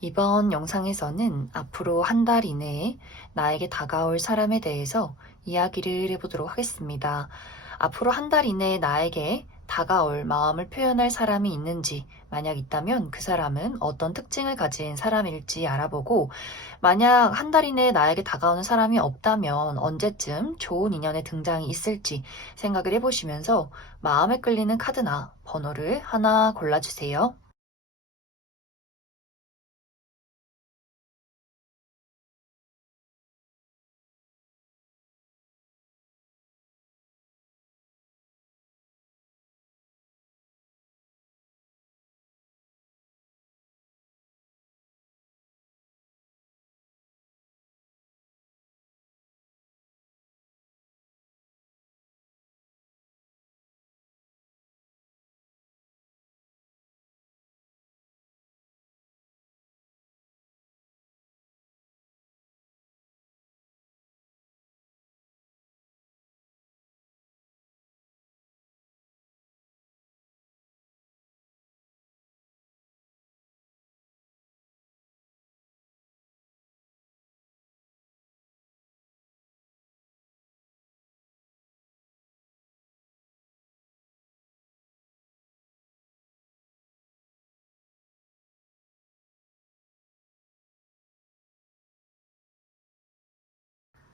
이번 영상에서는 앞으로 한 달 이내에 나에게 다가올 사람에 대해서 이야기를 해보도록 하겠습니다. 앞으로 한 달 이내에 나에게 다가올 마음을 표현할 사람이 있는지, 만약 있다면 그 사람은 어떤 특징을 가진 사람일지 알아보고, 만약 한 달 이내에 나에게 다가오는 사람이 없다면 언제쯤 좋은 인연의 등장이 있을지 생각을 해보시면서 마음에 끌리는 카드나 번호를 하나 골라주세요.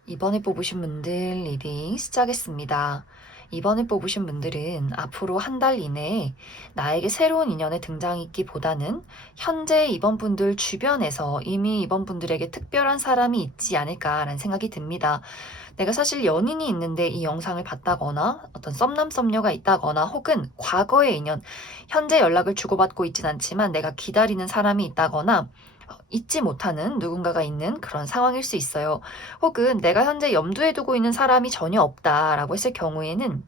이번에 뽑으신 분들 리딩 시작했습니다. 이번에 뽑으신 분들은 앞으로 한 달 이내에 나에게 새로운 인연의 등장이 있기보다는 현재 이번 분들 주변에서 이미 이번 분들에게 특별한 사람이 있지 않을까라는 생각이 듭니다. 내가 사실 연인이 있는데 이 영상을 봤다거나 어떤 썸남 썸녀가 있다거나 혹은 과거의 인연, 현재 연락을 주고받고 있진 않지만 내가 기다리는 사람이 있다거나 잊지 못하는 누군가가 있는 그런 상황일 수 있어요. 혹은 내가 현재 염두에 두고 있는 사람이 전혀 없다라고 했을 경우에는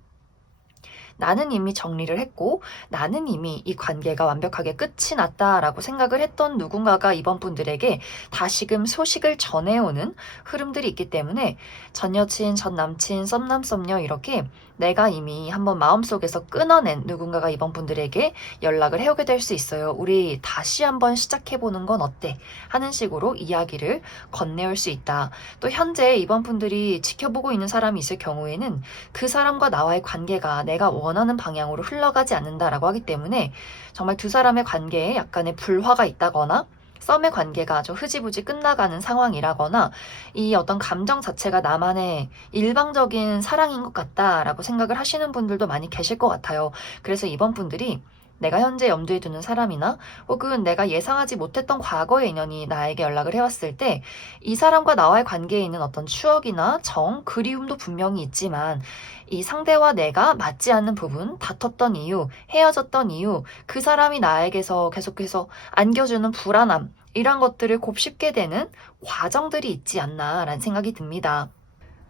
나는 이미 정리를 했고 나는 이미 이 관계가 완벽하게 끝이 났다라고 생각을 했던 누군가가 이번 분들에게 다시금 소식을 전해오는 흐름들이 있기 때문에 전 여친, 전 남친, 썸남, 썸녀 이렇게 내가 이미 한번 마음속에서 끊어낸 누군가가 이번 분들에게 연락을 해오게 될 수 있어요. 우리 다시 한번 시작해보는 건 어때? 하는 식으로 이야기를 건네올 수 있다. 또 현재 이번 분들이 지켜보고 있는 사람이 있을 경우에는 그 사람과 나와의 관계가 내가 원하는 방향으로 흘러가지 않는다라고 하기 때문에 정말 두 사람의 관계에 약간의 불화가 있다거나 썸의 관계가 좀 흐지부지 끝나가는 상황이라거나 이 어떤 감정 자체가 나만의 일방적인 사랑인 것 같다라고 생각을 하시는 분들도 많이 계실 것 같아요. 그래서 이번 분들이 내가 현재 염두에 두는 사람이나 혹은 내가 예상하지 못했던 과거의 인연이 나에게 연락을 해왔을 때 이 사람과 나와의 관계에 있는 어떤 추억이나 정, 그리움도 분명히 있지만 이 상대와 내가 맞지 않는 부분, 다퉜던 이유, 헤어졌던 이유, 그 사람이 나에게서 계속해서 안겨주는 불안함, 이런 것들을 곱씹게 되는 과정들이 있지 않나라는 생각이 듭니다.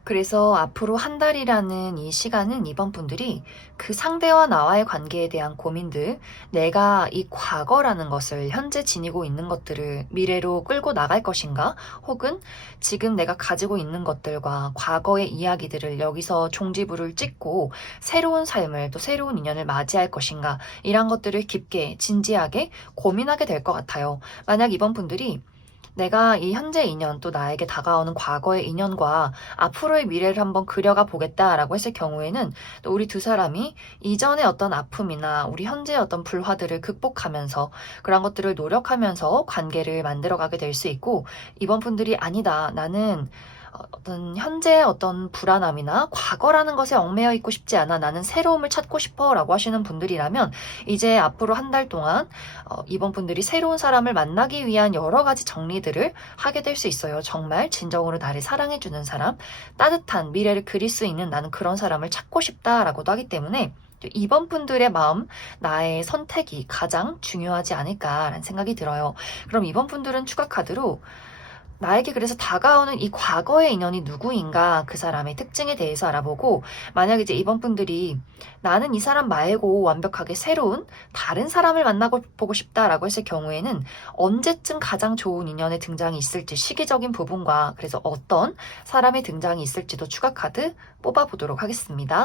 그래서 앞으로 한 달이라는 이 시간은 이번 분들이 그 상대와 나와의 관계에 대한 고민들, 내가 이 과거라는 것을 현재 지니고 있는 것들을 미래로 끌고 나갈 것인가, 혹은 지금 내가 가지고 있는 것들과 과거의 이야기들을 여기서 종지부를 찍고 새로운 삶을 또 새로운 인연을 맞이할 것인가, 이런 것들을 깊게 진지하게 고민하게 될 것 같아요. 만약 이번 분들이 내가 이 현재 인연 또 나에게 다가오는 과거의 인연과 앞으로의 미래를 한번 그려가 보겠다라고 했을 경우에는 또 우리 두 사람이 이전의 어떤 아픔이나 우리 현재의 어떤 불화들을 극복하면서 그런 것들을 노력하면서 관계를 만들어가게 될 수 있고, 이번 분들이 아니다, 나는 어떤 현재의 어떤 불안함이나 과거라는 것에 얽매여 있고 싶지 않아, 나는 새로움을 찾고 싶어 라고 하시는 분들이라면 이제 앞으로 한 달 동안 이번 분들이 새로운 사람을 만나기 위한 여러 가지 정리들을 하게 될 수 있어요. 정말 진정으로 나를 사랑해주는 사람, 따뜻한 미래를 그릴 수 있는 나는 그런 사람을 찾고 싶다라고도 하기 때문에 이번 분들의 마음, 나의 선택이 가장 중요하지 않을까라는 생각이 들어요. 그럼 이번 분들은 추가 카드로 나에게 그래서 다가오는 이 과거의 인연이 누구인가, 그 사람의 특징에 대해서 알아보고, 만약 이제 이번 분들이 나는 이 사람 말고 완벽하게 새로운 다른 사람을 만나고 보고 싶다라고 했을 경우에는 언제쯤 가장 좋은 인연의 등장이 있을지, 시기적인 부분과 그래서 어떤 사람의 등장이 있을지도 추가 카드 뽑아보도록 하겠습니다.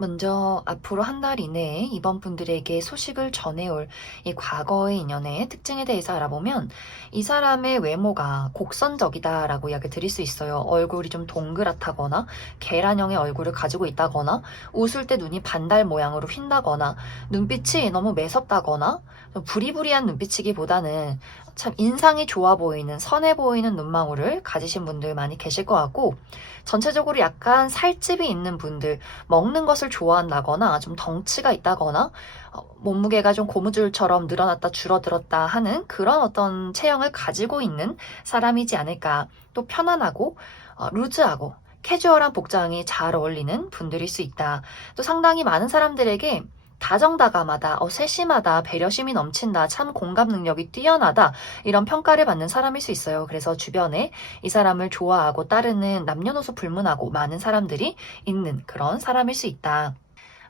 먼저 앞으로 한 달 이내에 이번 분들에게 소식을 전해올 이 과거의 인연의 특징에 대해서 알아보면 이 사람의 외모가 곡선적이다라고 이야기 드릴 수 있어요. 얼굴이 좀 동그랗다거나 계란형의 얼굴을 가지고 있다거나 웃을 때 눈이 반달 모양으로 휜다거나 눈빛이 너무 매섭다거나 좀 부리부리한 눈빛이기보다는 참 인상이 좋아 보이는 선해 보이는 눈망울을 가지신 분들 많이 계실 것 같고 전체적으로 약간 살집이 있는 분들 먹는 것을 좋아한다거나 좀 덩치가 있다거나 몸무게가 좀 고무줄처럼 늘어났다 줄어들었다 하는 그런 어떤 체형을 가지고 있는 사람이지 않을까. 또 편안하고 루즈하고 캐주얼한 복장이 잘 어울리는 분들일 수 있다. 또 상당히 많은 사람들에게 다정다감하다, 세심하다, 배려심이 넘친다, 참 공감 능력이 뛰어나다 이런 평가를 받는 사람일 수 있어요. 그래서 주변에 이 사람을 좋아하고 따르는 남녀노소 불문하고 많은 사람들이 있는 그런 사람일 수 있다.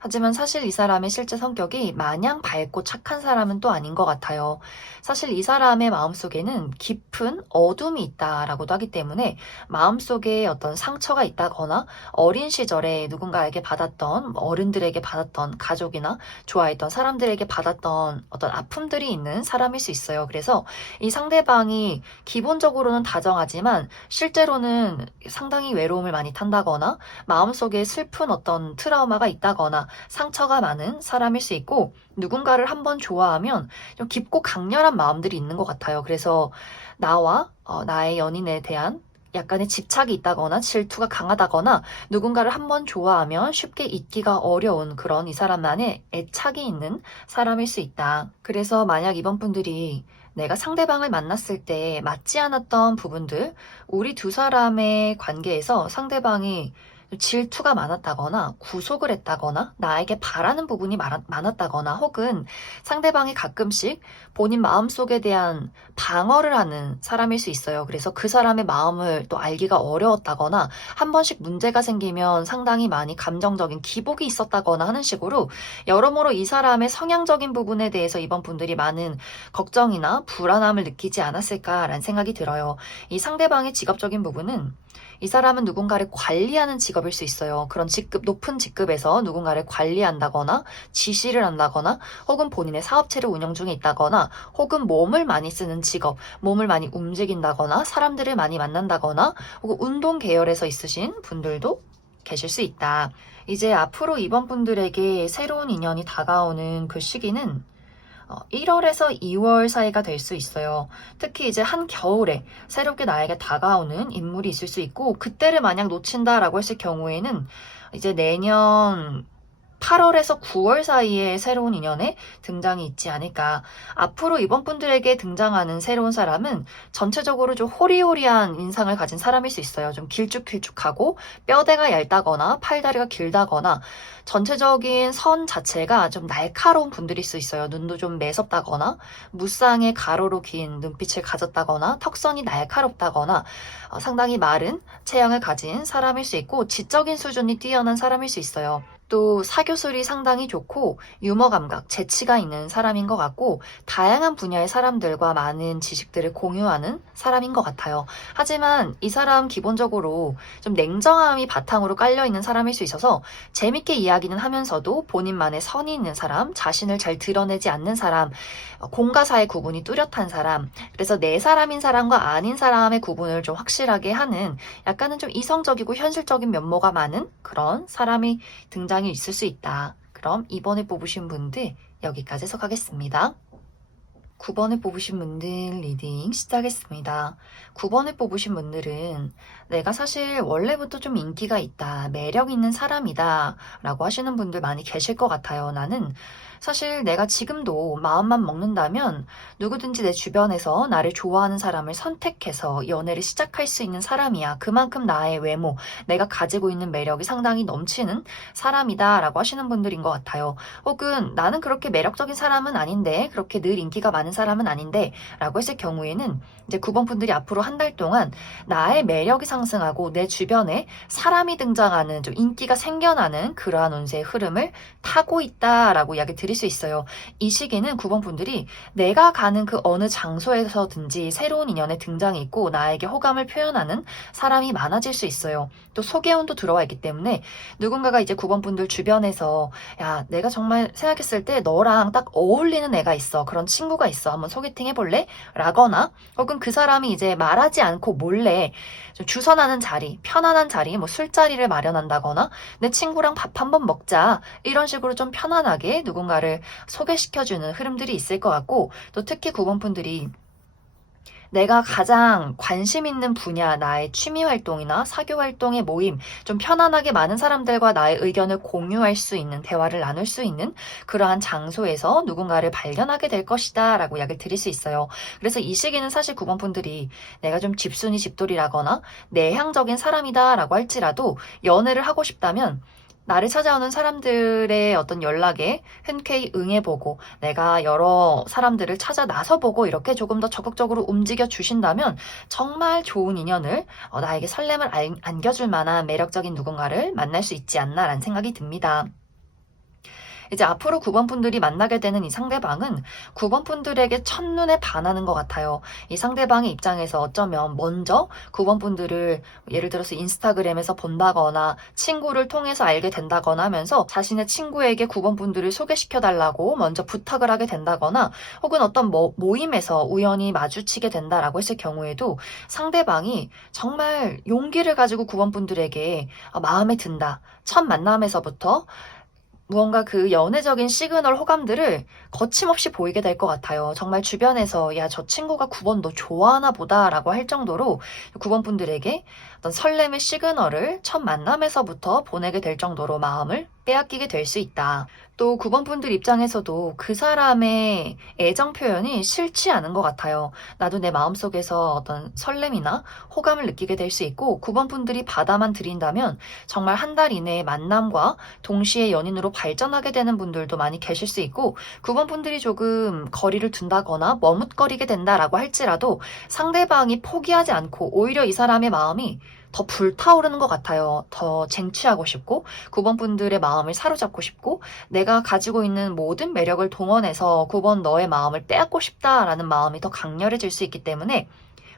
하지만 사실 이 사람의 실제 성격이 마냥 밝고 착한 사람은 또 아닌 것 같아요. 사실 이 사람의 마음속에는 깊은 어둠이 있다라고도 하기 때문에 마음속에 어떤 상처가 있다거나 어린 시절에 누군가에게 받았던 어른들에게 받았던 가족이나 좋아했던 사람들에게 받았던 어떤 아픔들이 있는 사람일 수 있어요. 그래서 이 상대방이 기본적으로는 다정하지만 실제로는 상당히 외로움을 많이 탄다거나 마음속에 슬픈 어떤 트라우마가 있다거나 상처가 많은 사람일 수 있고 누군가를 한번 좋아하면 좀 깊고 강렬한 마음들이 있는 것 같아요. 그래서 나와 나의 연인에 대한 약간의 집착이 있다거나 질투가 강하다거나 누군가를 한번 좋아하면 쉽게 잊기가 어려운 그런 이 사람만의 애착이 있는 사람일 수 있다. 그래서 만약 이번 분들이 내가 상대방을 만났을 때 맞지 않았던 부분들, 우리 두 사람의 관계에서 상대방이 질투가 많았다거나 구속을 했다거나 나에게 바라는 부분이 많았다거나 혹은 상대방이 가끔씩 본인 마음속에 대한 방어를 하는 사람일 수 있어요. 그래서 그 사람의 마음을 또 알기가 어려웠다거나 한 번씩 문제가 생기면 상당히 많이 감정적인 기복이 있었다거나 하는 식으로 여러모로 이 사람의 성향적인 부분에 대해서 이번 분들이 많은 걱정이나 불안함을 느끼지 않았을까라는 생각이 들어요. 이 상대방의 직업적인 부분은 이 사람은 누군가를 관리하는 직업일 수 있어요. 그런 직급, 높은 직급에서 누군가를 관리한다거나 지시를 한다거나 혹은 본인의 사업체를 운영 중에 있다거나 혹은 몸을 많이 쓰는 직업, 몸을 많이 움직인다거나 사람들을 많이 만난다거나 혹은 운동 계열에서 있으신 분들도 계실 수 있다. 이제 앞으로 이번 분들에게 새로운 인연이 다가오는 그 시기는 1월에서 2월 사이가 될 수 있어요. 특히 이제 한겨울에 새롭게 나에게 다가오는 인물이 있을 수 있고 그때를 만약 놓친다라고 했을 경우에는 이제 내년 8월에서 9월 사이에 새로운 인연의 등장이 있지 않을까. 앞으로 이번 분들에게 등장하는 새로운 사람은 전체적으로 좀 호리호리한 인상을 가진 사람일 수 있어요. 좀 길쭉길쭉하고 뼈대가 얇다거나 팔다리가 길다거나 전체적인 선 자체가 좀 날카로운 분들일 수 있어요. 눈도 좀 매섭다거나 무쌍의 가로로 긴 눈빛을 가졌다거나 턱선이 날카롭다거나 상당히 마른 체형을 가진 사람일 수 있고 지적인 수준이 뛰어난 사람일 수 있어요. 또 사교술이 상당히 좋고 유머 감각, 재치가 있는 사람인 것 같고 다양한 분야의 사람들과 많은 지식들을 공유하는 사람인 것 같아요. 하지만 이 사람 기본적으로 좀 냉정함이 바탕으로 깔려있는 사람일 수 있어서 재밌게 이야기는 하면서도 본인만의 선이 있는 사람, 자신을 잘 드러내지 않는 사람, 공과 사의 구분이 뚜렷한 사람, 그래서 내 사람인 사람과 아닌 사람의 구분을 좀 확실하게 하는 약간은 좀 이성적이고 현실적인 면모가 많은 그런 사람이 등장이 있을 수 있다. 그럼 이번에 뽑으신 분들 여기까지 해석하겠습니다. 9번을 뽑으신 분들 리딩 시작하겠습니다. 9번을 뽑으신 분들은 내가 사실 원래부터 좀 인기가 있다, 매력 있는 사람이다 라고 하시는 분들 많이 계실 것 같아요. 나는 사실 내가 지금도 마음만 먹는다면 누구든지 내 주변에서 나를 좋아하는 사람을 선택해서 연애를 시작할 수 있는 사람이야. 그만큼 나의 외모, 내가 가지고 있는 매력이 상당히 넘치는 사람이다 라고 하시는 분들인 것 같아요. 혹은 나는 그렇게 매력적인 사람은 아닌데, 그렇게 늘 인기가 많은 사람은 아닌데 라고 했을 경우에는 이제 9번 분들이 앞으로 한 달 동안 나의 매력이 상승하고 내 주변에 사람이 등장하는 좀 인기가 생겨나는 그러한 운세의 흐름을 타고 있다라고 이야기 드릴 드릴 수 있어요. 이 시기는 9번 분들이 내가 가는 그 어느 장소에서든지 새로운 인연의 등장이 있고 나에게 호감을 표현하는 사람이 많아질 수 있어요. 또 소개운도 들어와 있기 때문에 누군가가 이제 9번 분들 주변에서 야, 내가 정말 생각했을 때 너랑 딱 어울리는 애가 있어. 그런 친구가 있어. 한번 소개팅 해볼래? 라거나 혹은 그 사람이 이제 말하지 않고 몰래 좀 주선하는 자리, 편안한 자리, 뭐 술자리를 마련한다거나 내 친구랑 밥 한번 먹자. 이런 식으로 좀 편안하게 누군가를 소개시켜주는 흐름들이 있을 것 같고 또 특히 9번 분들이 내가 가장 관심 있는 분야, 나의 취미 활동이나 사교 활동의 모임, 좀 편안하게 많은 사람들과 나의 의견을 공유할 수 있는, 대화를 나눌 수 있는 그러한 장소에서 누군가를 발견하게 될 것이다 라고 약을 드릴 수 있어요. 그래서 이 시기는 사실 9번 분들이 내가 좀 집순이 집돌이라거나 내향적인 사람이다 라고 할지라도 연애를 하고 싶다면 나를 찾아오는 사람들의 어떤 연락에 흔쾌히 응해보고 내가 여러 사람들을 찾아 나서보고 이렇게 조금 더 적극적으로 움직여 주신다면 정말 좋은 인연을 나에게 설렘을 안겨줄 만한 매력적인 누군가를 만날 수 있지 않나라는 생각이 듭니다. 이제 앞으로 9번 분들이 만나게 되는 이 상대방은 9번 분들에게 첫눈에 반하는 것 같아요. 이 상대방의 입장에서 어쩌면 먼저 9번 분들을 예를 들어서 인스타그램에서 본다거나 친구를 통해서 알게 된다거나 하면서 자신의 친구에게 9번 분들을 소개시켜달라고 먼저 부탁을 하게 된다거나 혹은 어떤 모임에서 우연히 마주치게 된다라고 했을 경우에도 상대방이 정말 용기를 가지고 9번 분들에게 마음에 든다. 첫 만남에서부터 무언가 그 연애적인 시그널 호감들을 거침없이 보이게 될 것 같아요. 정말 주변에서 야, 저 친구가 9번 너 좋아하나 보다라고 할 정도로 9번 분들에게 어떤 설렘의 시그널을 첫 만남에서부터 보내게 될 정도로 마음을 빼앗기게 될 수 있다. 또 9번 분들 입장에서도 그 사람의 애정 표현이 싫지 않은 것 같아요. 나도 내 마음속에서 어떤 설렘이나 호감을 느끼게 될 수 있고 9번 분들이 받아만 들인다면 정말 한 달 이내에 만남과 동시에 연인으로 발전하게 되는 분들도 많이 계실 수 있고 9번 분들이 조금 거리를 둔다거나 머뭇거리게 된다라고 할지라도 상대방이 포기하지 않고 오히려 이 사람의 마음이 더 불타오르는 것 같아요. 더 쟁취하고 싶고 9번 분들의 마음을 사로잡고 싶고 내가 가지고 있는 모든 매력을 동원해서 9번 너의 마음을 빼앗고 싶다라는 마음이 더 강렬해질 수 있기 때문에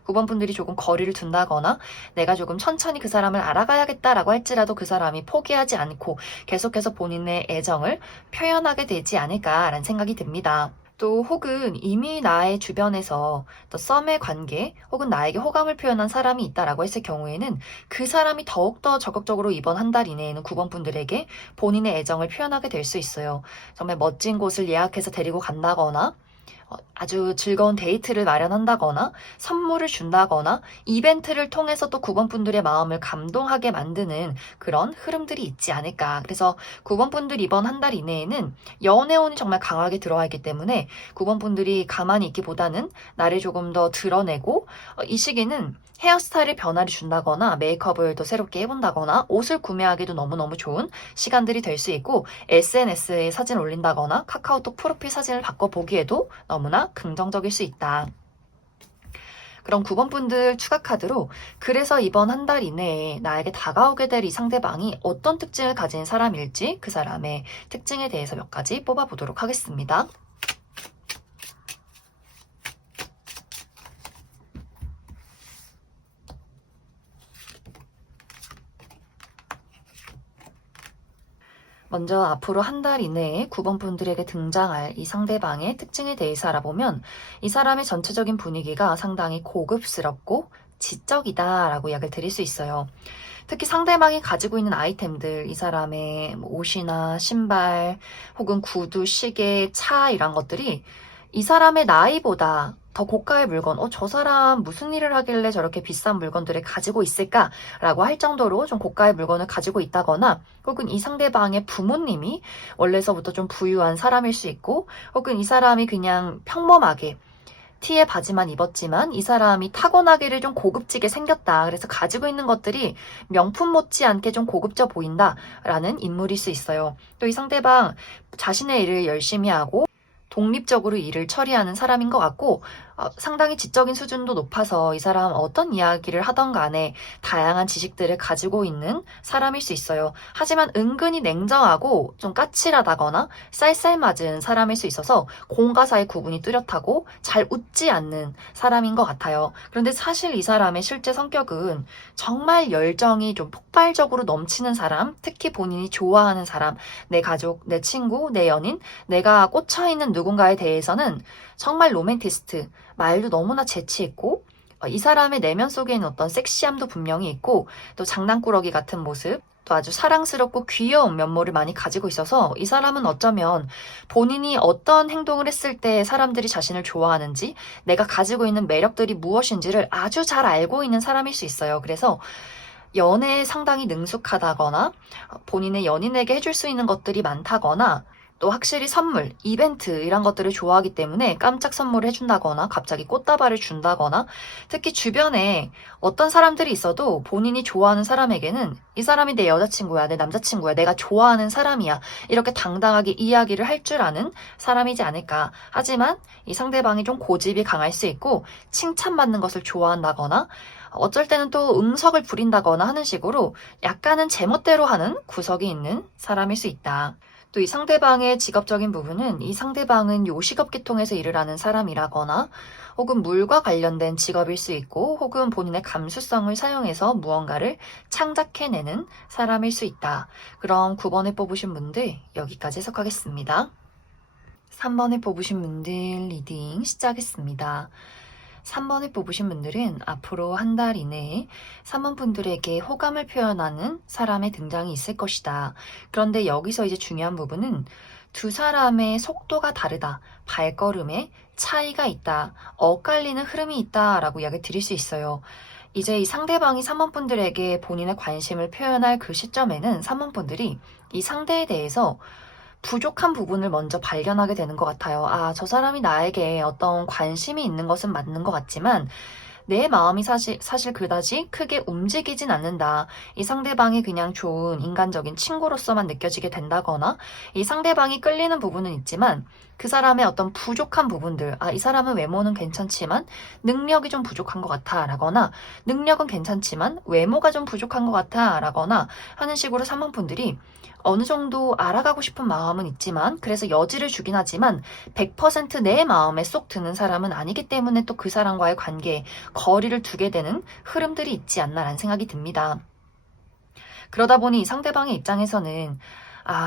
9번 분들이 조금 거리를 둔다거나 내가 조금 천천히 그 사람을 알아가야겠다라고 할지라도 그 사람이 포기하지 않고 계속해서 본인의 애정을 표현하게 되지 않을까라는 생각이 듭니다. 또 혹은 이미 나의 주변에서 또 썸의 관계 혹은 나에게 호감을 표현한 사람이 있다라고 했을 경우에는 그 사람이 더욱더 적극적으로 이번 한 달 이내에는 9번 분들에게 본인의 애정을 표현하게 될 수 있어요. 정말 멋진 곳을 예약해서 데리고 간다거나 아주 즐거운 데이트를 마련한다거나 선물을 준다거나 이벤트를 통해서 또 9번 분들의 마음을 감동하게 만드는 그런 흐름들이 있지 않을까. 그래서 9번 분들 이번 한 달 이내에는 연애운이 정말 강하게 들어와 있기 때문에 9번 분들이 가만히 있기보다는 나를 조금 더 드러내고 이 시기는 헤어스타일의 변화를 준다거나 메이크업을 더 새롭게 해본다거나 옷을 구매하기도 너무너무 좋은 시간들이 될 수 있고 SNS에 사진 올린다거나 카카오톡 프로필 사진을 바꿔보기에도 너무나 긍정적일 수 있다. 그럼 9번 분들 추가 카드로 그래서 이번 한 달 이내에 나에게 다가오게 될 이 상대방이 어떤 특징을 가진 사람일지 그 사람의 특징에 대해서 몇 가지 뽑아보도록 하겠습니다. 먼저 앞으로 한 달 이내에 9번 분들에게 등장할 이 상대방의 특징에 대해서 알아보면 이 사람의 전체적인 분위기가 상당히 고급스럽고 지적이다라고 약을 드릴 수 있어요. 특히 상대방이 가지고 있는 아이템들, 이 사람의 옷이나 신발, 혹은 구두, 시계, 차 이런 것들이 이 사람의 나이보다 더 고가의 물건, 저 사람 무슨 일을 하길래 저렇게 비싼 물건들을 가지고 있을까라고 할 정도로 좀 고가의 물건을 가지고 있다거나 혹은 이 상대방의 부모님이 원래서부터 좀 부유한 사람일 수 있고 혹은 이 사람이 그냥 평범하게 티에 바지만 입었지만 이 사람이 타고나기를 좀 고급지게 생겼다. 그래서 가지고 있는 것들이 명품 못지않게 좀 고급져 보인다라는 인물일 수 있어요. 또 이 상대방 자신의 일을 열심히 하고 독립적으로 일을 처리하는 사람인 것 같고 상당히 지적인 수준도 높아서 이 사람 어떤 이야기를 하던 간에 다양한 지식들을 가지고 있는 사람일 수 있어요. 하지만 은근히 냉정하고 좀 까칠하다거나 쌀쌀맞은 사람일 수 있어서 공과 사의 구분이 뚜렷하고 잘 웃지 않는 사람인 것 같아요. 그런데 사실 이 사람의 실제 성격은 정말 열정이 좀 폭발적으로 넘치는 사람, 특히 본인이 좋아하는 사람, 내 가족, 내 친구, 내 연인, 내가 꽂혀있는 누군가에 대해서는 정말 로맨티스트, 말도 너무나 재치 있고 이 사람의 내면 속에 있는 어떤 섹시함도 분명히 있고 또 장난꾸러기 같은 모습, 또 아주 사랑스럽고 귀여운 면모를 많이 가지고 있어서 이 사람은 어쩌면 본인이 어떤 행동을 했을 때 사람들이 자신을 좋아하는지, 내가 가지고 있는 매력들이 무엇인지를 아주 잘 알고 있는 사람일 수 있어요. 그래서 연애에 상당히 능숙하다거나 본인의 연인에게 해줄 수 있는 것들이 많다거나 또 확실히 선물, 이벤트 이런 것들을 좋아하기 때문에 깜짝 선물을 해준다거나 갑자기 꽃다발을 준다거나 특히 주변에 어떤 사람들이 있어도 본인이 좋아하는 사람에게는 이 사람이 내 여자친구야, 내 남자친구야, 내가 좋아하는 사람이야 이렇게 당당하게 이야기를 할 줄 아는 사람이지 않을까. 하지만 이 상대방이 좀 고집이 강할 수 있고 칭찬받는 것을 좋아한다거나 어쩔 때는 또 응석을 부린다거나 하는 식으로 약간은 제멋대로 하는 구석이 있는 사람일 수 있다. 또 이 상대방의 직업적인 부분은 이 상대방은 요식업계통에서 일을 하는 사람이라거나 혹은 물과 관련된 직업일 수 있고 혹은 본인의 감수성을 사용해서 무언가를 창작해내는 사람일 수 있다. 그럼 9번에 뽑으신 분들 여기까지 해석하겠습니다. 3번에 뽑으신 분들 리딩 시작하겠습니다. 3번을 뽑으신 분들은 앞으로 한 달 이내에 3번 분들에게 호감을 표현하는 사람의 등장이 있을 것이다. 그런데 여기서 이제 중요한 부분은 두 사람의 속도가 다르다. 발걸음에 차이가 있다. 엇갈리는 흐름이 있다라고 이야기 드릴 수 있어요. 이제 이 상대방이 3번 분들에게 본인의 관심을 표현할 그 시점에는 3번 분들이 이 상대에 대해서 부족한 부분을 먼저 발견하게 되는 것 같아요. 아, 저 사람이 나에게 어떤 관심이 있는 것은 맞는 것 같지만 내 마음이 사실 그다지 크게 움직이진 않는다. 이 상대방이 그냥 좋은 인간적인 친구로서만 느껴지게 된다거나 이 상대방이 끌리는 부분은 있지만 그 사람의 어떤 부족한 부분들, 이 사람은 외모는 괜찮지만 능력이 좀 부족한 것 같아 라거나 능력은 괜찮지만 외모가 좀 부족한 것 같아 라거나 하는 식으로 3번 분들이 어느 정도 알아가고 싶은 마음은 있지만 그래서 여지를 주긴 하지만 100%내 마음에 쏙 드는 사람은 아니기 때문에 또 그 사람과의 관계에 거리를 두게 되는 흐름들이 있지 않나라는 생각이 듭니다. 그러다 보니 이 상대방의 입장에서는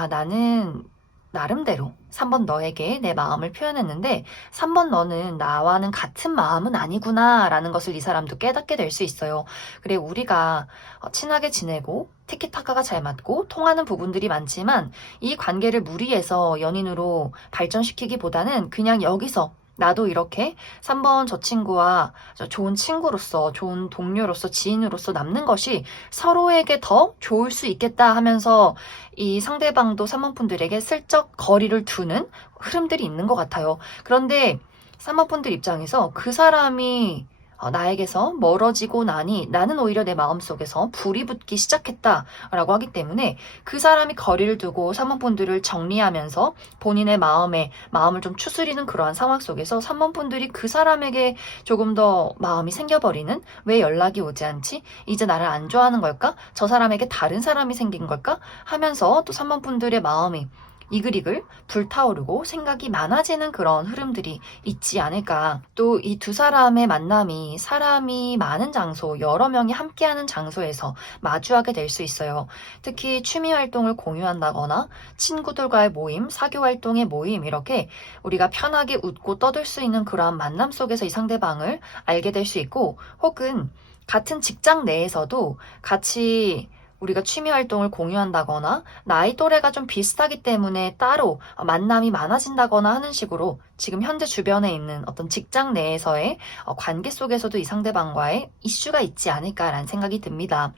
나는 나름대로 3번 너에게 내 마음을 표현했는데 3번 너는 나와는 같은 마음은 아니구나 라는 것을 이 사람도 깨닫게 될 수 있어요. 그래 우리가 친하게 지내고 티키타카가 잘 맞고 통하는 부분들이 많지만 이 관계를 무리해서 연인으로 발전시키기보다는 그냥 여기서 나도 이렇게 3번 저 친구와 좋은 친구로서, 좋은 동료로서, 지인으로서 남는 것이 서로에게 더 좋을 수 있겠다 하면서 이 상대방도 3번 분들에게 슬쩍 거리를 두는 흐름들이 있는 것 같아요. 그런데 3번 분들 입장에서 그 사람이 나에게서 멀어지고 나니 나는 오히려 내 마음속에서 불이 붙기 시작했다라고 하기 때문에 그 사람이 거리를 두고 3번 분들을 정리하면서 본인의 마음을 좀 추스리는 그러한 상황 속에서 3번 분들이 그 사람에게 조금 더 마음이 생겨버리는, 왜 연락이 오지 않지? 이제 나를 안 좋아하는 걸까? 저 사람에게 다른 사람이 생긴 걸까? 하면서 또 3번 분들의 마음이 이글이글 불타오르고 생각이 많아지는 그런 흐름들이 있지 않을까. 또 이 두 사람의 만남이 사람이 많은 장소, 여러 명이 함께하는 장소에서 마주하게 될 수 있어요. 특히 취미 활동을 공유한다거나 친구들과의 모임, 사교 활동의 모임 이렇게 우리가 편하게 웃고 떠들 수 있는 그러한 만남 속에서 이 상대방을 알게 될 수 있고 혹은 같은 직장 내에서도 같이 우리가 취미 활동을 공유한다거나 나이 또래가 좀 비슷하기 때문에 따로 만남이 많아진다거나 하는 식으로 지금 현재 주변에 있는 어떤 직장 내에서의 관계 속에서도 이 상대방과의 이슈가 있지 않을까라는 생각이 듭니다.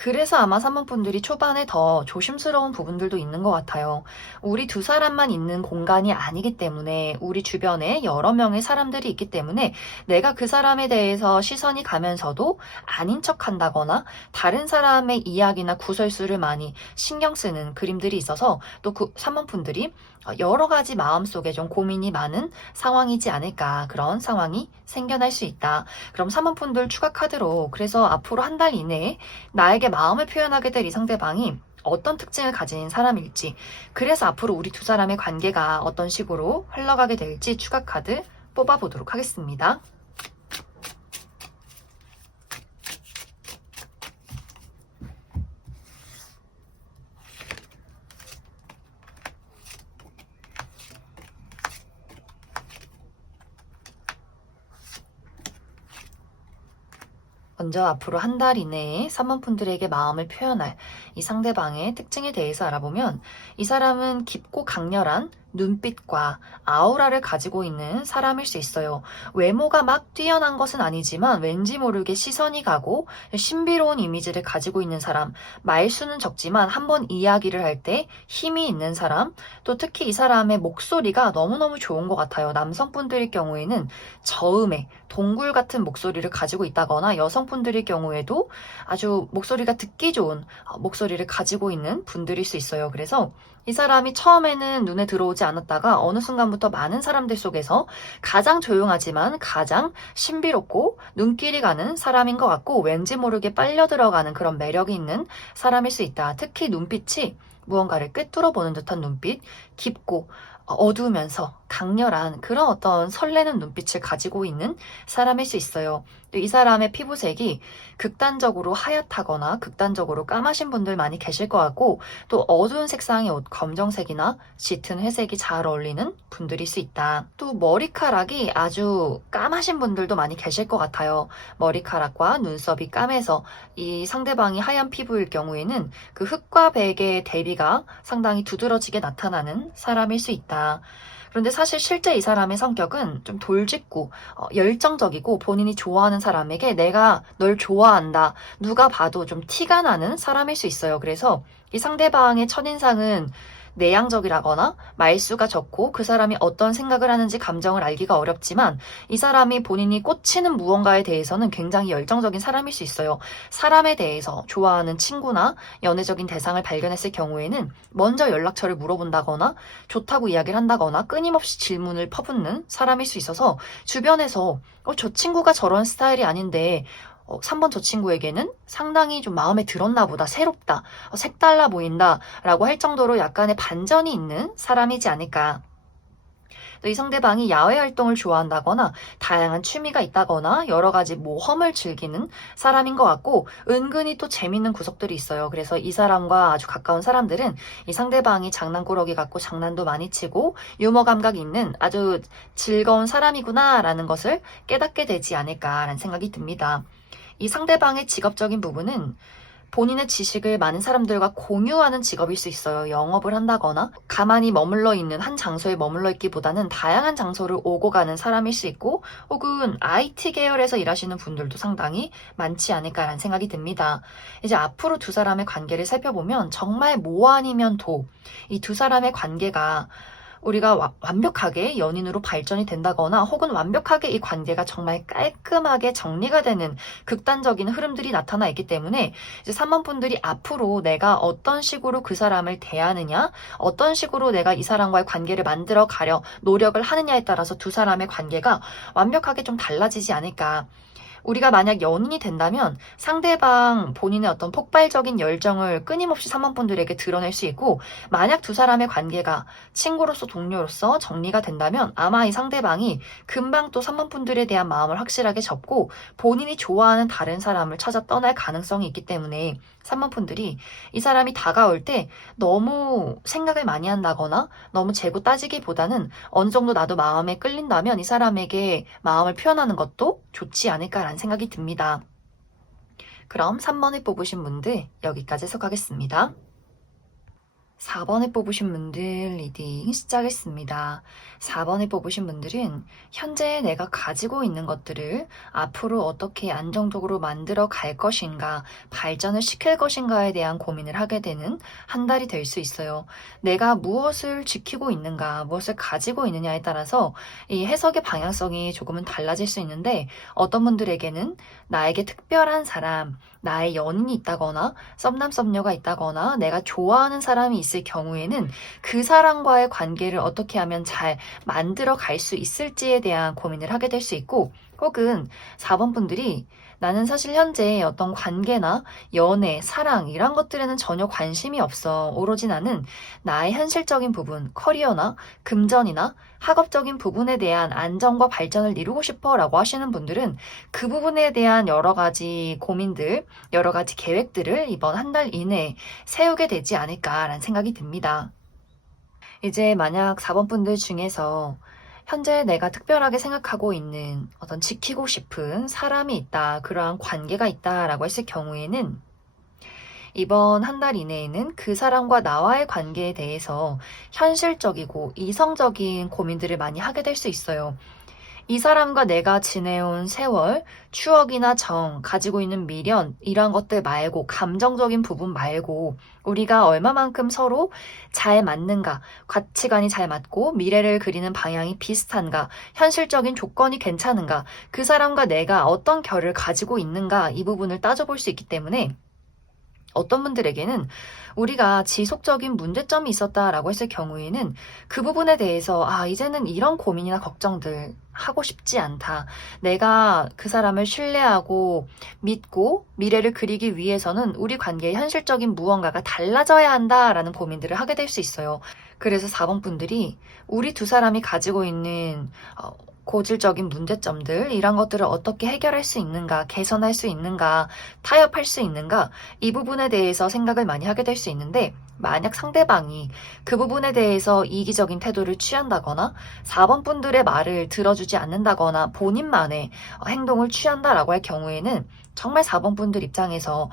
그래서 아마 3번 분들이 초반에 더 조심스러운 부분들도 있는 것 같아요. 우리 두 사람만 있는 공간이 아니기 때문에 우리 주변에 여러 명의 사람들이 있기 때문에 내가 그 사람에 대해서 시선이 가면서도 아닌 척 한다거나 다른 사람의 이야기나 구설수를 많이 신경 쓰는 그림들이 있어서 또 3번 분들이 여러 가지 마음속에 좀 고민이 많은 상황이지 않을까, 그런 상황이 생겨날 수 있다. 그럼 3번 분들 추가 카드로, 그래서 앞으로 한 달 이내에 나에게 마음을 표현하게 될 이 상대방이 어떤 특징을 가진 사람일지, 그래서 앞으로 우리 두 사람의 관계가 어떤 식으로 흘러가게 될지 추가 카드 뽑아보도록 하겠습니다. 먼저 앞으로 한 달 이내에 3번 분들에게 마음을 표현할 이 상대방의 특징에 대해서 알아보면, 이 사람은 깊고 강렬한 눈빛과 아우라를 가지고 있는 사람일 수 있어요. 외모가 막 뛰어난 것은 아니지만 왠지 모르게 시선이 가고 신비로운 이미지를 가지고 있는 사람, 말수는 적지만 한번 이야기를 할 때 힘이 있는 사람, 또 특히 이 사람의 목소리가 너무너무 좋은 것 같아요. 남성분들일 경우에는 저음의 동굴 같은 목소리를 가지고 있다거나, 여성분들일 경우에도 아주 목소리가 듣기 좋은 목소리를 가지고 있는 분들일 수 있어요. 그래서 이 사람이 처음에는 눈에 들어오지 않았다가 어느 순간부터 많은 사람들 속에서 가장 조용하지만 가장 신비롭고 눈길이 가는 사람인 것 같고, 왠지 모르게 빨려 들어가는 그런 매력이 있는 사람일 수 있다. 특히 눈빛이 무언가를 꿰뚫어 보는 듯한 눈빛, 깊고 어두우면서 강렬한 그런 어떤 설레는 눈빛을 가지고 있는 사람일 수 있어요. 또 이 사람의 피부색이 극단적으로 하얗다거나 극단적으로 까마신 분들 많이 계실 것 같고, 또 어두운 색상의 옷, 검정색이나 짙은 회색이 잘 어울리는 분들일 수 있다. 또 머리카락이 아주 까마신 분들도 많이 계실 것 같아요. 머리카락과 눈썹이 까매서 이 상대방이 하얀 피부일 경우에는 그 흙과 백의 대비가 상당히 두드러지게 나타나는 사람일 수 있다. 그런데 사실 실제 이 사람의 성격은 좀 돌직구, 열정적이고, 본인이 좋아하는 사람에게 내가 널 좋아한다, 누가 봐도 좀 티가 나는 사람일 수 있어요. 그래서 이 상대방의 첫인상은 내향적이라거나 말수가 적고 그 사람이 어떤 생각을 하는지 감정을 알기가 어렵지만, 이 사람이 본인이 꽂히는 무언가에 대해서는 굉장히 열정적인 사람일 수 있어요. 사람에 대해서 좋아하는 친구나 연애적인 대상을 발견했을 경우에는 먼저 연락처를 물어본다거나 좋다고 이야기를 한다거나 끊임없이 질문을 퍼붓는 사람일 수 있어서, 주변에서 저 친구가 저런 스타일이 아닌데 3번 저 친구에게는 상당히 좀 마음에 들었나 보다, 새롭다, 색달라 보인다 라고 할 정도로 약간의 반전이 있는 사람이지 않을까. 또 이 상대방이 야외 활동을 좋아한다거나 다양한 취미가 있다거나 여러 가지 모험을 즐기는 사람인 것 같고, 은근히 또 재밌는 구석들이 있어요. 그래서 이 사람과 아주 가까운 사람들은 이 상대방이 장난꾸러기 같고 장난도 많이 치고 유머 감각이 있는 아주 즐거운 사람이구나 라는 것을 깨닫게 되지 않을까라는 생각이 듭니다. 이 상대방의 직업적인 부분은 본인의 지식을 많은 사람들과 공유하는 직업일 수 있어요. 영업을 한다거나 가만히 머물러 있는 한 장소에 머물러 있기보다는 다양한 장소를 오고 가는 사람일 수 있고, 혹은 IT 계열에서 일하시는 분들도 상당히 많지 않을까라는 생각이 듭니다. 이제 앞으로 두 사람의 관계를 살펴보면 정말 모 아니면 도, 이 두 사람의 관계가 우리가 완벽하게 연인으로 발전이 된다거나, 혹은 완벽하게 이 관계가 정말 깔끔하게 정리가 되는 극단적인 흐름들이 나타나 있기 때문에, 이제 3번 분들이 앞으로 내가 어떤 식으로 그 사람을 대하느냐, 어떤 식으로 내가 이 사람과의 관계를 만들어 가려 노력을 하느냐에 따라서 두 사람의 관계가 완벽하게 좀 달라지지 않을까. 우리가 만약 연인이 된다면 상대방 본인의 어떤 폭발적인 열정을 끊임없이 3번 분들에게 드러낼 수 있고, 만약 두 사람의 관계가 친구로서 동료로서 정리가 된다면 아마 이 상대방이 금방 또 3번 분들에 대한 마음을 확실하게 접고 본인이 좋아하는 다른 사람을 찾아 떠날 가능성이 있기 때문에, 3번 분들이 이 사람이 다가올 때 너무 생각을 많이 한다거나 너무 재고 따지기보다는 어느 정도 나도 마음에 끌린다면 이 사람에게 마음을 표현하는 것도 좋지 않을까라는 생각이 듭니다. 그럼 3번을 뽑으신 분들 여기까지 해석하겠습니다. 4번을 뽑으신 분들 리딩 시작했습니다. 4번을 뽑으신 분들은 현재 내가 가지고 있는 것들을 앞으로 어떻게 안정적으로 만들어 갈 것인가, 발전을 시킬 것인가에 대한 고민을 하게 되는 한 달이 될 수 있어요. 내가 무엇을 지키고 있는가, 무엇을 가지고 있느냐에 따라서 이 해석의 방향성이 조금은 달라질 수 있는데, 어떤 분들에게는 나에게 특별한 사람, 나의 연인이 있다거나 썸남 썸녀가 있다거나 내가 좋아하는 사람이 있을 경우에는 그 사람과의 관계를 어떻게 하면 잘 만들어 갈 수 있을지에 대한 고민을 하게 될 수 있고, 혹은 4번 분들이 나는 사실 현재 어떤 관계나 연애, 사랑 이런 것들에는 전혀 관심이 없어. 오로지 나는 나의 현실적인 부분, 커리어나 금전이나 학업적인 부분에 대한 안정과 발전을 이루고 싶어 라고 하시는 분들은 그 부분에 대한 여러 가지 고민들, 여러 가지 계획들을 이번 한 달 이내에 세우게 되지 않을까라는 생각이 듭니다. 이제 만약 4번 분들 중에서 현재 내가 특별하게 생각하고 있는 어떤 지키고 싶은 사람이 있다, 그러한 관계가 있다라고 했을 경우에는 이번 한 달 이내에는 그 사람과 나와의 관계에 대해서 현실적이고 이성적인 고민들을 많이 하게 될 수 있어요. 이 사람과 내가 지내온 세월, 추억이나 정, 가지고 있는 미련, 이런 것들 말고, 감정적인 부분 말고, 우리가 얼마만큼 서로 잘 맞는가, 가치관이 잘 맞고, 미래를 그리는 방향이 비슷한가, 현실적인 조건이 괜찮은가, 그 사람과 내가 어떤 결을 가지고 있는가, 이 부분을 따져볼 수 있기 때문에, 어떤 분들에게는 우리가 지속적인 문제점이 있었다라고 했을 경우에는 그 부분에 대해서 이제는 이런 고민이나 걱정들 하고 싶지 않다. 내가 그 사람을 신뢰하고 믿고 미래를 그리기 위해서는 우리 관계의 현실적인 무언가가 달라져야 한다라는 고민들을 하게 될 수 있어요. 그래서 4번 분들이 우리 두 사람이 가지고 있는 고질적인 문제점들, 이런 것들을 어떻게 해결할 수 있는가, 개선할 수 있는가, 타협할 수 있는가, 이 부분에 대해서 생각을 많이 하게 될 수 있는데, 만약 상대방이 그 부분에 대해서 이기적인 태도를 취한다거나 4번 분들의 말을 들어주지 않는다거나 본인만의 행동을 취한다라고 할 경우에는 정말 4번 분들 입장에서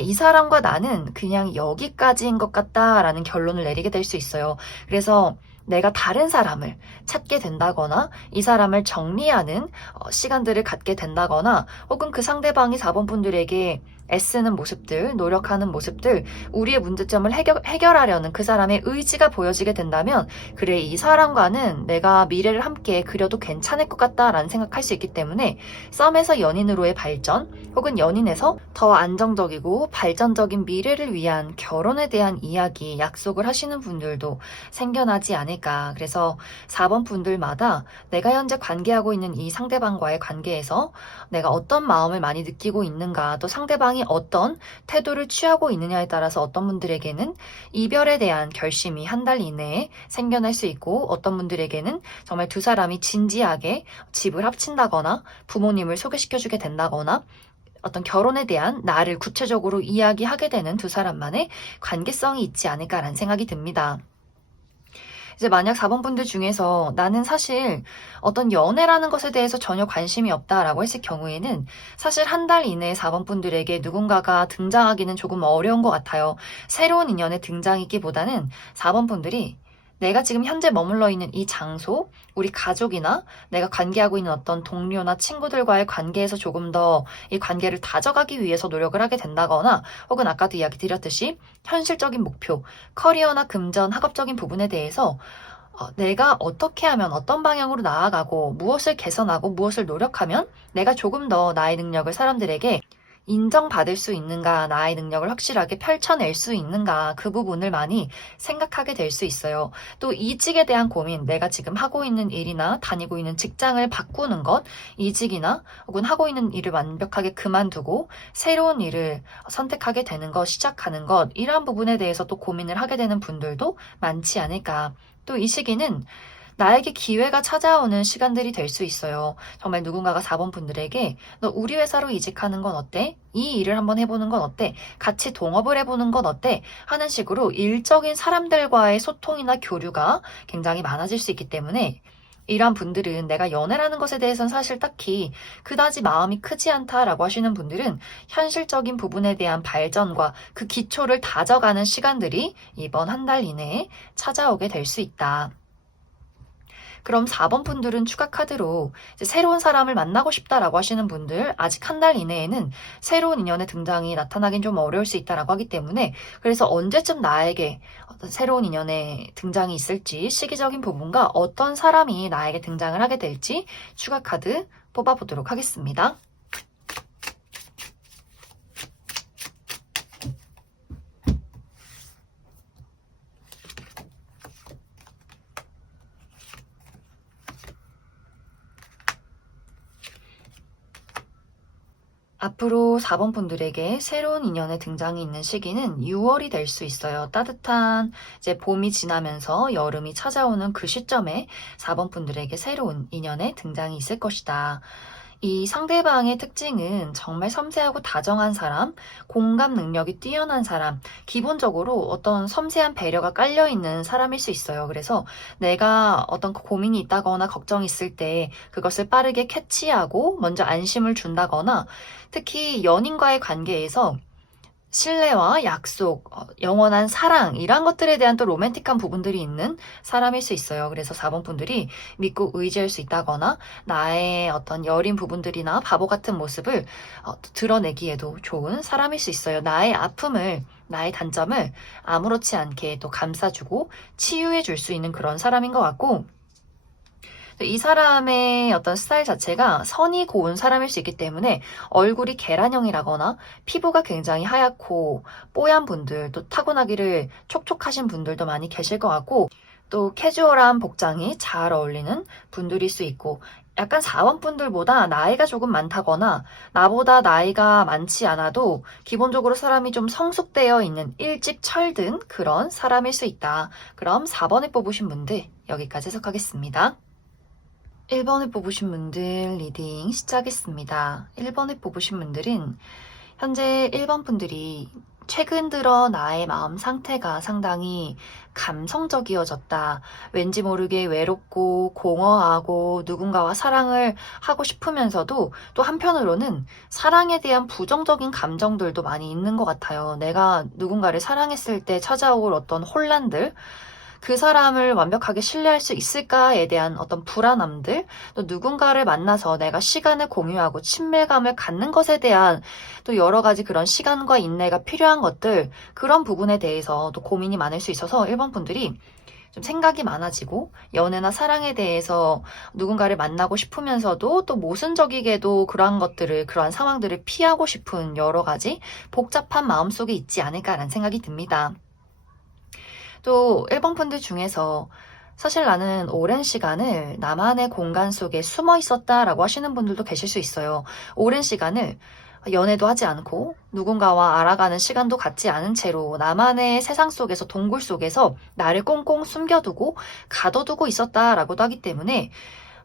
이 사람과 나는 그냥 여기까지인 것 같다라는 결론을 내리게 될 수 있어요. 그래서 내가 다른 사람을 찾게 된다거나 이 사람을 정리하는 시간들을 갖게 된다거나, 혹은 그 상대방이 4번 분들에게 애쓰는 모습들, 노력하는 모습들, 우리의 문제점을 해결하려는 그 사람의 의지가 보여지게 된다면, 그래, 이 사람과는 내가 미래를 함께 그려도 괜찮을 것 같다라는 생각할 수 있기 때문에 썸에서 연인으로의 발전, 혹은 연인에서 더 안정적이고 발전적인 미래를 위한 결혼에 대한 이야기, 약속을 하시는 분들도 생겨나지 않을까. 그래서 4번 분들마다 내가 현재 관계하고 있는 이 상대방과의 관계에서 내가 어떤 마음을 많이 느끼고 있는가, 또 상대방이 어떤 태도를 취하고 있느냐에 따라서 어떤 분들에게는 이별에 대한 결심이 한 달 이내에 생겨날 수 있고, 어떤 분들에게는 정말 두 사람이 진지하게 집을 합친다거나 부모님을 소개시켜주게 된다거나 어떤 결혼에 대한 나를 구체적으로 이야기하게 되는 두 사람만의 관계성이 있지 않을까라는 생각이 듭니다. 이제 만약 4번 분들 중에서 나는 사실 어떤 연애라는 것에 대해서 전혀 관심이 없다라고 했을 경우에는 사실 한 달 이내에 4번 분들에게 누군가가 등장하기는 조금 어려운 것 같아요. 새로운 인연의 등장이기보다는 4번 분들이 내가 지금 현재 머물러 있는 이 장소, 우리 가족이나 내가 관계하고 있는 어떤 동료나 친구들과의 관계에서 조금 더 이 관계를 다져가기 위해서 노력을 하게 된다거나, 혹은 아까도 이야기 드렸듯이 현실적인 목표, 커리어나 금전, 학업적인 부분에 대해서 내가 어떻게 하면 어떤 방향으로 나아가고 무엇을 개선하고 무엇을 노력하면 내가 조금 더 나의 능력을 사람들에게 인정받을 수 있는가, 나의 능력을 확실하게 펼쳐낼 수 있는가, 그 부분을 많이 생각하게 될 수 있어요. 또 이직에 대한 고민, 내가 지금 하고 있는 일이나 다니고 있는 직장을 바꾸는 것, 이직이나 혹은 하고 있는 일을 완벽하게 그만두고 새로운 일을 선택하게 되는 것, 시작하는 것, 이러한 부분에 대해서 또 고민을 하게 되는 분들도 많지 않을까. 또 이 시기는 나에게 기회가 찾아오는 시간들이 될 수 있어요. 정말 누군가가 4번 분들에게 너 우리 회사로 이직하는 건 어때? 이 일을 한번 해보는 건 어때? 같이 동업을 해보는 건 어때? 하는 식으로 일적인 사람들과의 소통이나 교류가 굉장히 많아질 수 있기 때문에 이러한 분들은 내가 연애라는 것에 대해서는 사실 딱히 그다지 마음이 크지 않다라고 하시는 분들은 현실적인 부분에 대한 발전과 그 기초를 다져가는 시간들이 이번 한 달 이내에 찾아오게 될 수 있다. 그럼 4번 분들은 추가 카드로 이제 새로운 사람을 만나고 싶다라고 하시는 분들, 아직 한 달 이내에는 새로운 인연의 등장이 나타나긴 좀 어려울 수 있다라고 하기 때문에, 그래서 언제쯤 나에게 어떤 새로운 인연의 등장이 있을지, 시기적인 부분과 어떤 사람이 나에게 등장을 하게 될지 추가 카드 뽑아보도록 하겠습니다. 앞으로 4번 분들에게 새로운 인연의 등장이 있는 시기는 6월이 될 수 있어요. 따뜻한 이제 봄이 지나면서 여름이 찾아오는 그 시점에 4번 분들에게 새로운 인연의 등장이 있을 것이다. 이 상대방의 특징은 정말 섬세하고 다정한 사람, 공감 능력이 뛰어난 사람, 기본적으로 어떤 섬세한 배려가 깔려있는 사람일 수 있어요. 그래서 내가 어떤 고민이 있다거나 걱정이 있을 때 그것을 빠르게 캐치하고 먼저 안심을 준다거나 특히 연인과의 관계에서 신뢰와 약속, 영원한 사랑, 이런 것들에 대한 또 로맨틱한 부분들이 있는 사람일 수 있어요. 그래서 4번 분들이 믿고 의지할 수 있다거나 나의 어떤 여린 부분들이나 바보 같은 모습을 드러내기에도 좋은 사람일 수 있어요. 나의 아픔을, 나의 단점을 아무렇지 않게 또 감싸주고 치유해 줄 수 있는 그런 사람인 것 같고, 이 사람의 어떤 스타일 자체가 선이 고운 사람일 수 있기 때문에 얼굴이 계란형이라거나 피부가 굉장히 하얗고 뽀얀 분들, 또 타고나기를 촉촉하신 분들도 많이 계실 것 같고, 또 캐주얼한 복장이 잘 어울리는 분들일 수 있고, 약간 4번 분들보다 나이가 조금 많다거나 나보다 나이가 많지 않아도 기본적으로 사람이 좀 성숙되어 있는 일찍 철든 그런 사람일 수 있다. 그럼 4번에 뽑으신 분들 여기까지 해석하겠습니다. 1번을 뽑으신 분들 리딩 시작했습니다. 1번을 뽑으신 분들은 현재 1번 분들이 최근 들어 나의 마음 상태가 상당히 감성적이어졌다. 왠지 모르게 외롭고 공허하고 누군가와 사랑을 하고 싶으면서도 또 한편으로는 사랑에 대한 부정적인 감정들도 많이 있는 것 같아요. 내가 누군가를 사랑했을 때 찾아올 어떤 혼란들, 그 사람을 완벽하게 신뢰할 수 있을까에 대한 어떤 불안함들, 또 누군가를 만나서 내가 시간을 공유하고 친밀감을 갖는 것에 대한 또 여러 가지 그런 시간과 인내가 필요한 것들, 그런 부분에 대해서 또 고민이 많을 수 있어서 1번 분들이 좀 생각이 많아지고 연애나 사랑에 대해서 누군가를 만나고 싶으면서도 또 모순적이게도 그러한 것들을, 그러한 상황들을 피하고 싶은 여러 가지 복잡한 마음속에 있지 않을까라는 생각이 듭니다. 또 1번 분들 중에서 사실 나는 오랜 시간을 나만의 공간 속에 숨어 있었다라고 하시는 분들도 계실 수 있어요. 오랜 시간을 연애도 하지 않고 누군가와 알아가는 시간도 갖지 않은 채로 나만의 세상 속에서, 동굴 속에서 나를 꽁꽁 숨겨두고 가둬두고 있었다라고도 하기 때문에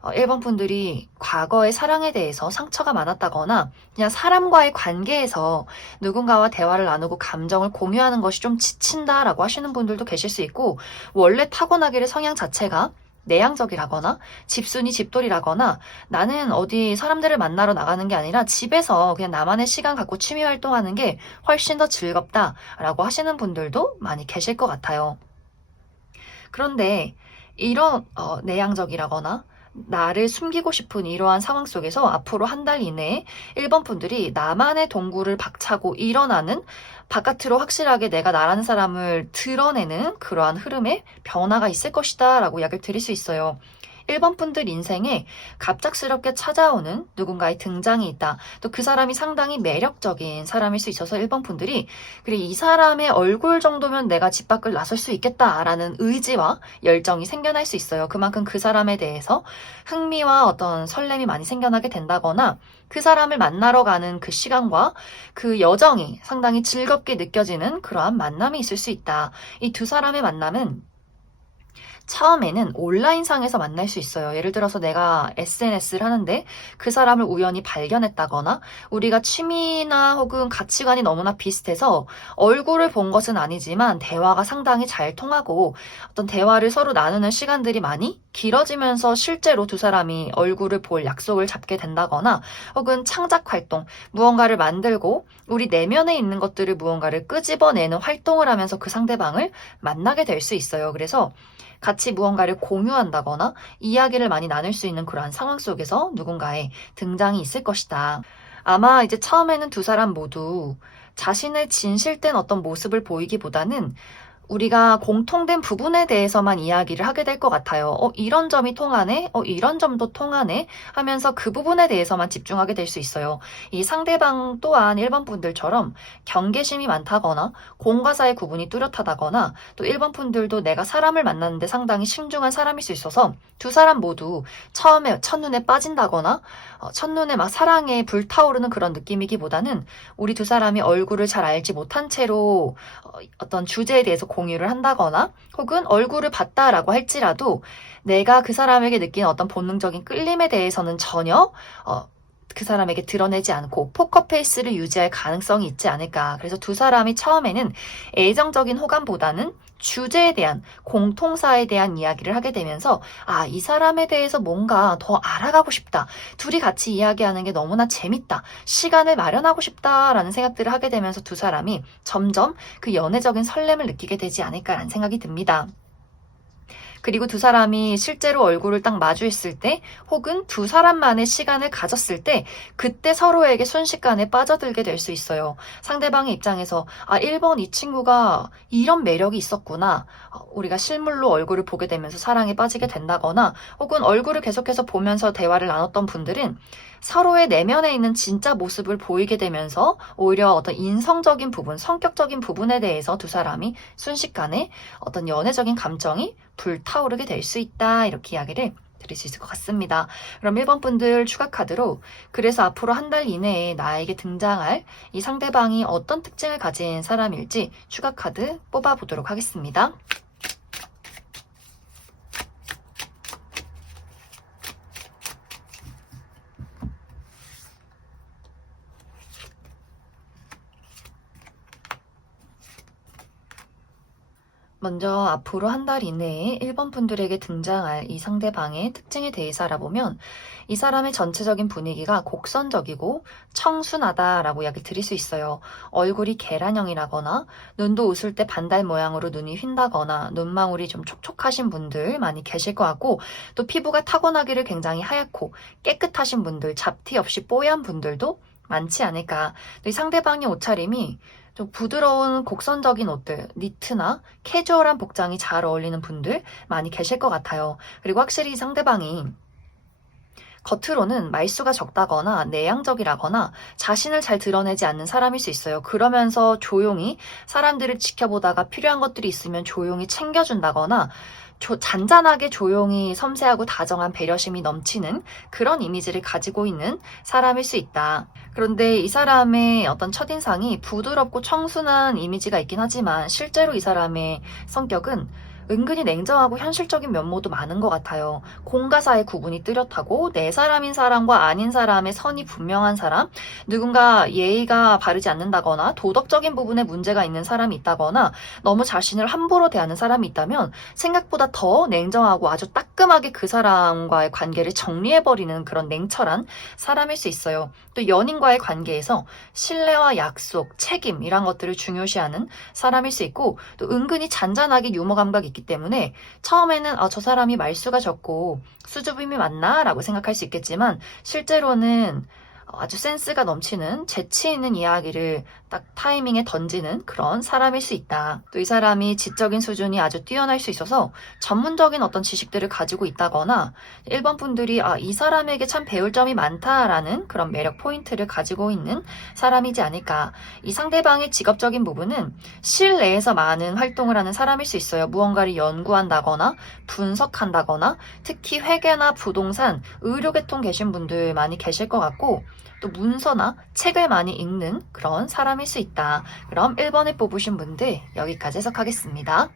1번 분들이 과거의 사랑에 대해서 상처가 많았다거나 그냥 사람과의 관계에서 누군가와 대화를 나누고 감정을 공유하는 것이 좀 지친다라고 하시는 분들도 계실 수 있고, 원래 타고나기를 성향 자체가 내향적이라거나 집순이 집돌이라거나 나는 어디 사람들을 만나러 나가는 게 아니라 집에서 그냥 나만의 시간 갖고 취미 활동하는 게 훨씬 더 즐겁다라고 하시는 분들도 많이 계실 것 같아요. 그런데 이런 내향적이라거나 나를 숨기고 싶은 이러한 상황 속에서 앞으로 한 달 이내에 1번 분들이 나만의 동굴을 박차고 일어나는, 바깥으로 확실하게 내가 나라는 사람을 드러내는 그러한 흐름에 변화가 있을 것이다 라고 이야기를 드릴 수 있어요. 1번 분들 인생에 갑작스럽게 찾아오는 누군가의 등장이 있다. 또 그 사람이 상당히 매력적인 사람일 수 있어서 1번 분들이, 그래 이 사람의 얼굴 정도면 내가 집 밖을 나설 수 있겠다라는 의지와 열정이 생겨날 수 있어요. 그만큼 그 사람에 대해서 흥미와 어떤 설렘이 많이 생겨나게 된다거나 그 사람을 만나러 가는 그 시간과 그 여정이 상당히 즐겁게 느껴지는 그러한 만남이 있을 수 있다. 이 두 사람의 만남은 처음에는 온라인상에서 만날 수 있어요. 예를 들어서 내가 SNS를 하는데 그 사람을 우연히 발견했다거나 우리가 취미나 혹은 가치관이 너무나 비슷해서 얼굴을 본 것은 아니지만 대화가 상당히 잘 통하고 어떤 대화를 서로 나누는 시간들이 많이 길어지면서 실제로 두 사람이 얼굴을 볼 약속을 잡게 된다거나 혹은 창작 활동, 무언가를 만들고 우리 내면에 있는 것들을 무언가를 끄집어내는 활동을 하면서 그 상대방을 만나게 될 수 있어요. 그래서 같이 무언가를 공유한다거나 이야기를 많이 나눌 수 있는 그러한 상황 속에서 누군가의 등장이 있을 것이다. 아마 이제 처음에는 두 사람 모두 자신의 진실된 어떤 모습을 보이기보다는 우리가 공통된 부분에 대해서만 이야기를 하게 될 것 같아요. 이런 점이 통하네? 이런 점도 통하네? 하면서 그 부분에 대해서만 집중하게 될 수 있어요. 이 상대방 또한 1번 분들처럼 경계심이 많다거나 공과사의 구분이 뚜렷하다거나 또 1번 분들도 내가 사람을 만났는데 상당히 신중한 사람일 수 있어서 두 사람 모두 처음에 첫눈에 빠진다거나 첫눈에 막 사랑에 불타오르는 그런 느낌이기보다는 우리 두 사람이 얼굴을 잘 알지 못한 채로 어떤 주제에 대해서 공유를 한다거나 혹은 얼굴을 봤다라고 할지라도 내가 그 사람에게 느끼는 어떤 본능적인 끌림에 대해서는 전혀 그 사람에게 드러내지 않고 포커페이스를 유지할 가능성이 있지 않을까. 그래서 두 사람이 처음에는 애정적인 호감보다는 주제에 대한 공통사에 대한 이야기를 하게 되면서 이 사람에 대해서 뭔가 더 알아가고 싶다. 둘이 같이 이야기하는 게 너무나 재밌다. 시간을 마련하고 싶다라는 생각들을 하게 되면서 두 사람이 점점 그 연애적인 설렘을 느끼게 되지 않을까라는 생각이 듭니다. 그리고 두 사람이 실제로 얼굴을 딱 마주했을 때 혹은 두 사람만의 시간을 가졌을 때 그때 서로에게 순식간에 빠져들게 될 수 있어요. 상대방의 입장에서 1번 이 친구가 이런 매력이 있었구나. 우리가 실물로 얼굴을 보게 되면서 사랑에 빠지게 된다거나 혹은 얼굴을 계속해서 보면서 대화를 나눴던 분들은 서로의 내면에 있는 진짜 모습을 보이게 되면서 오히려 어떤 인성적인 부분, 성격적인 부분에 대해서 두 사람이 순식간에 어떤 연애적인 감정이 불타오르게 될 수 있다. 이렇게 이야기를 드릴 수 있을 것 같습니다. 그럼 1번 분들 추가 카드로 그래서 앞으로 한 달 이내에 나에게 등장할 이 상대방이 어떤 특징을 가진 사람일지 추가 카드 뽑아보도록 하겠습니다. 먼저 앞으로 한 달 이내에 1번 분들에게 등장할 이 상대방의 특징에 대해서 알아보면 이 사람의 전체적인 분위기가 곡선적이고 청순하다라고 이야기 드릴 수 있어요. 얼굴이 계란형이라거나 눈도 웃을 때 반달 모양으로 눈이 휜다거나 눈망울이 좀 촉촉하신 분들 많이 계실 것 같고 또 피부가 타고나기를 굉장히 하얗고 깨끗하신 분들, 잡티 없이 뽀얀 분들도 많지 않을까. 이 상대방의 옷차림이 좀 부드러운 곡선적인 옷들, 니트나 캐주얼한 복장이 잘 어울리는 분들 많이 계실 것 같아요. 그리고 확실히 상대방이 겉으로는 말수가 적다거나 내향적이라거나 자신을 잘 드러내지 않는 사람일 수 있어요. 그러면서 조용히 사람들을 지켜보다가 필요한 것들이 있으면 조용히 챙겨준다거나 잔잔하게 조용히 섬세하고 다정한 배려심이 넘치는 그런 이미지를 가지고 있는 사람일 수 있다. 그런데 이 사람의 어떤 첫인상이 부드럽고 청순한 이미지가 있긴 하지만 실제로 이 사람의 성격은 은근히 냉정하고 현실적인 면모도 많은 것 같아요. 공과 사의 구분이 뚜렷하고 내 사람인 사람과 아닌 사람의 선이 분명한 사람, 누군가 예의가 바르지 않는다거나 도덕적인 부분에 문제가 있는 사람이 있다거나 너무 자신을 함부로 대하는 사람이 있다면 생각보다 더 냉정하고 아주 따끔하게 그 사람과의 관계를 정리해버리는 그런 냉철한 사람일 수 있어요. 또 연인과의 관계에서 신뢰와 약속, 책임 이런 것들을 중요시하는 사람일 수 있고 또 은근히 잔잔하게 유머 감각이 있기 때문에 처음에는 저 사람이 말수가 적고 수줍음이 많나? 라고 생각할 수 있겠지만 실제로는 아주 센스가 넘치는 재치 있는 이야기를 딱 타이밍에 던지는 그런 사람일 수 있다. 또 이 사람이 지적인 수준이 아주 뛰어날 수 있어서 전문적인 어떤 지식들을 가지고 있다거나 1번 분들이 이 사람에게 참 배울 점이 많다라는 그런 매력 포인트를 가지고 있는 사람이지 않을까. 이 상대방의 직업적인 부분은 실내에서 많은 활동을 하는 사람일 수 있어요. 무언가를 연구한다거나 분석한다거나 특히 회계나 부동산, 의료계통 계신 분들 많이 계실 것 같고 또 문서나 책을 많이 읽는 그런 사람일 수 있다. 그럼 1번을 뽑으신 분들 여기까지 해석하겠습니다.